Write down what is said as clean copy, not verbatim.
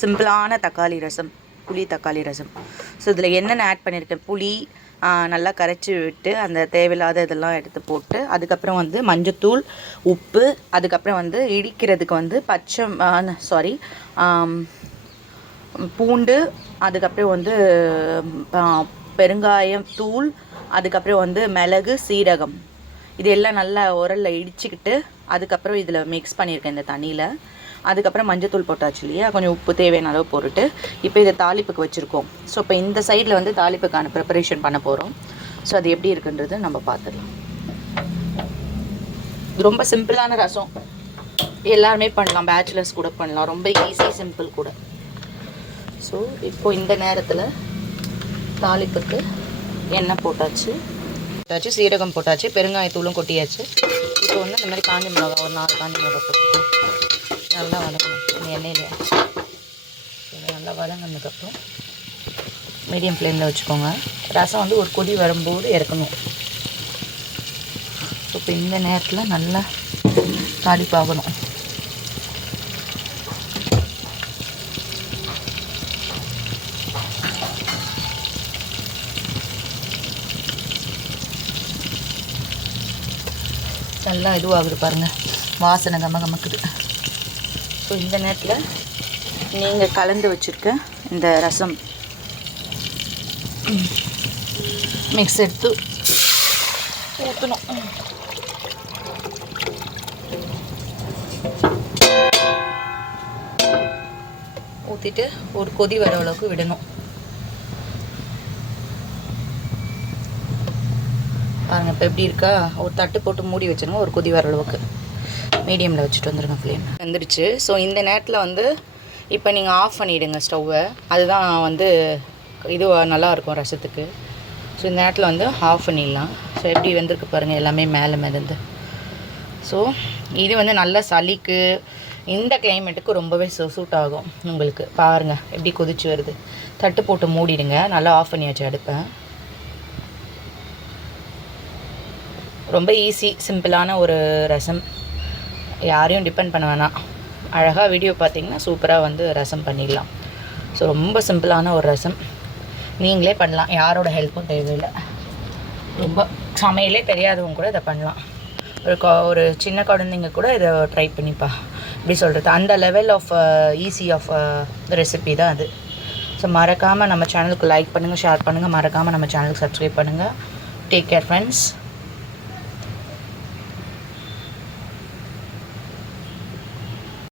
சிம்பிளான தக்காளி ரசம், புளி தக்காளி ரசம். ஸோ இதில் என்னென்ன ஆட் பண்ணியிருக்கேன், புளி நல்லா கரைச்சி விட்டு அந்த தேவையில்லாத இதெல்லாம் எடுத்து போட்டு, அதுக்கப்புறம் வந்து மஞ்சத்தூள், உப்பு, அதுக்கப்புறம் வந்து இடிக்கிறதுக்கு வந்து பூண்டு, அதுக்கப்புறம் வந்து பெருங்காயம் தூள், அதுக்கப்புறம் வந்து மிளகு, சீரகம், இது எல்லாம் நல்லா உரலில் இடிச்சுக்கிட்டு அதுக்கப்புறம் இதில் மிக்ஸ் பண்ணியிருக்கேன் இந்த தண்ணியில். அதுக்கப்புறம் மஞ்சத்தூள் போட்டாச்சு இல்லையா, கொஞ்சம் உப்பு தேவையான அளவு போட்டுட்டு இப்போ இதை தாளிப்புக்கு வச்சுருக்கோம். ஸோ இப்போ இந்த சைடில் வந்து தாளிப்புக்கான ப்ரிப்பரேஷன் பண்ண போகிறோம். ஸோ அது எப்படி இருக்குன்றது நம்ம பார்த்துடலாம். ரொம்ப சிம்பிளான ரசம், எல்லாருமே பண்ணலாம், பேச்சுலர்ஸ் கூட பண்ணலாம், ரொம்ப ஈஸி சிம்பிள் கூட. ஸோ இப்போ இந்த நேரத்தில் தாளிப்புக்கு எண்ணெய் போட்டாச்சு, சீரகம் போட்டாச்சு, பெருங்காயத்தூளும் கொட்டியாச்சு. இப்போ வந்து இந்த மாதிரி காஞ்ச மிளகா ஒரு 4 காஞ்ச மிளகா போட்டு நல்லா வதக்கணும் இந்த எண்ணெயில். நல்லா வதங்கினதுக்கப்புறம் மீடியம் ஃப்ளேமில் வச்சுக்கோங்க. ரசம் வந்து ஒரு கொதி வரும்போது இறக்கணும். இப்போ இந்த நேரத்தில் நல்லா தாளிப்பாகணும். நல்லா இதுவாகுது பாருங்கள், வாசனை கமக்குது. ஸோ இந்த நேரத்தில் நீங்கள் கலந்து வச்சுருக்க இந்த ரசம் மிக்ஸ் எடுத்து ஊற்றணும். ஊற்றிட்டு ஒரு கொதி வர அளவுக்கு விடணும். பாருங்கள் இப்போ எப்படி இருக்கா. ஒரு தட்டு போட்டு மூடி வச்சுருங்க, ஒரு கொதி வர அளவுக்கு மீடியமில் வச்சுட்டு வந்துடுங்க. ஃப்ளேம் வந்துடுச்சு. ஸோ இந்த நேரத்தில் வந்து இப்போ நீங்கள் ஆஃப் பண்ணிவிடுங்க ஸ்டவ்வை. அதுதான் வந்து இது நல்லாயிருக்கும் ரசத்துக்கு. ஸோ இந்த நேரத்தில் வந்து ஆஃப் பண்ணிடலாம். ஸோ எப்படி வந்திருக்கு பாருங்கள், எல்லாமே மேலே இருந்து. ஸோ இது வந்து நல்ல சளிக்கு, இந்த கிளைமேட்டுக்கு ரொம்பவே சூட் ஆகும் உங்களுக்கு. பாருங்கள் எப்படி கொதிச்சு வருது. தட்டு போட்டு மூடிடுங்க. நல்லா ஆஃப் பண்ணியாச்சு அடுப்பை. ரொம்ப ஈஸி சிம்பிளான ஒரு ரசம், யாரையும் டிபெண்ட் பண்ண வேணாம். அழகாக வீடியோ பார்த்திங்கன்னா சூப்பராக வந்து ரசம் பண்ணிடலாம். ஸோ ரொம்ப சிம்பிளான ஒரு ரசம், நீங்களே பண்ணலாம், யாரோட ஹெல்ப்பும் தேவையில்லை. ரொம்ப சமையலே தெரியாதவங்க கூட இதை பண்ணலாம். ஒரு சின்ன குழந்தைங்க கூட இதை ட்ரை பண்ணிப்பா, இப்படி சொல்கிறது. அந்த level of easy of recipe தான் அது. ஸோ மறக்காமல் நம்ம சேனலுக்கு லைக் பண்ணுங்கள், ஷேர் பண்ணுங்கள், மறக்காமல் நம்ம சேனலுக்கு சப்ஸ்கிரைப் பண்ணுங்கள். Take care friends.